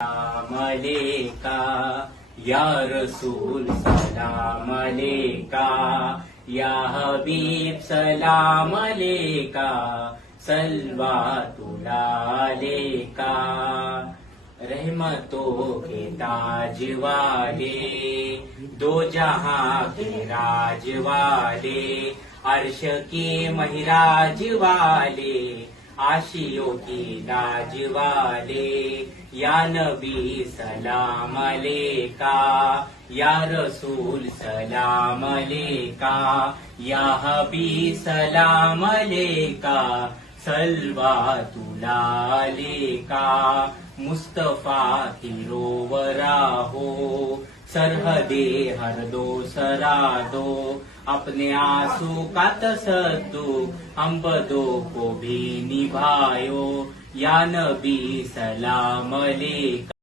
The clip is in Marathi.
सलाम अलैका या रसूल सलाम अलैका या हबीब सलाम अलैका सलवातुल्लाह अलैका रहमतों के ताज वाले दो जहां के राज वाले अर्श के महराज वाले आशियों की लाज वाले या नबी सलाम अलैका या रसूल सलाम अलैका या हबीब सलाम अलैका सलवातुल्लाह अलैका मुस्तफा की रोवरा हो सरहदे हर दो सरा दो अपने आंसू का तसद्दु हम बदों को भी निभायो या नबी सलाम अलैका।